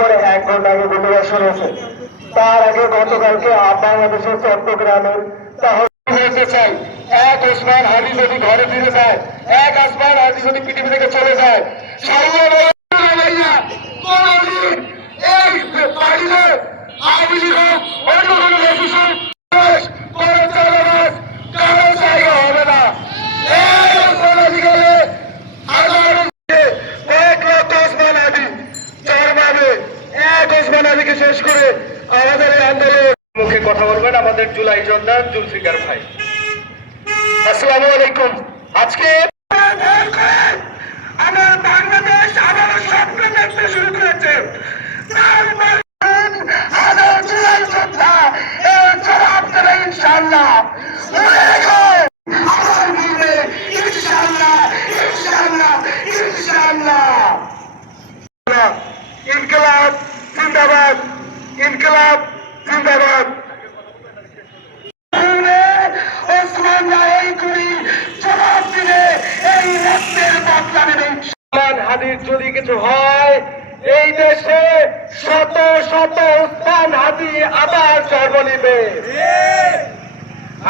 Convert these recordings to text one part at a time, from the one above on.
উপরে 1 ঘন্টা আগে গুলিবর্ষণ হয়েছে। তার আগে গতকালকে বাংলাদেশের চট্টগ্রামের হয়েছে চাই এক ওসমান হাদি যদি ঘরে ফিরে যায়, এক ওসমান হাদি যদি পৃথিবী থেকে চলে যায়, শেষ করে আমাদের আন্দোলন মুখে কথা বলবেন আমাদের জুলাই যোদ্ধা জুলফিকার ভাই। আসসালামু আলাইকুম। আজকে আমার বাংলাদেশ আবারও স্বপ্ন দেখতে শুরু করেছে। জুলাই যোদ্ধা জবাব দেবে ইনশাআল্লাহ। ইনকলাব জিন্দাবাদ, ইনকলাব জিন্দাবাদ। হাদির যদি কিছু হয়, এই দেশে শত শত ওসমান হাদি আবার জন্ম নিবে।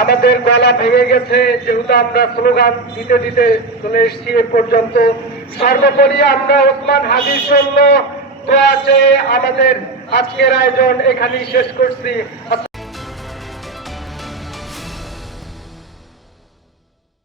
আমাদের গলা ভেঙে গেছে, যেহেতু আমরা স্লোগান দিতে দিতে চলে এসেছি এ পর্যন্ত। সর্বোপরি আমরা ওসমান হাদির জন্য দোয়া চেয়ে আমাদের আজকের আয়োজন এখানেই শেষ করছি।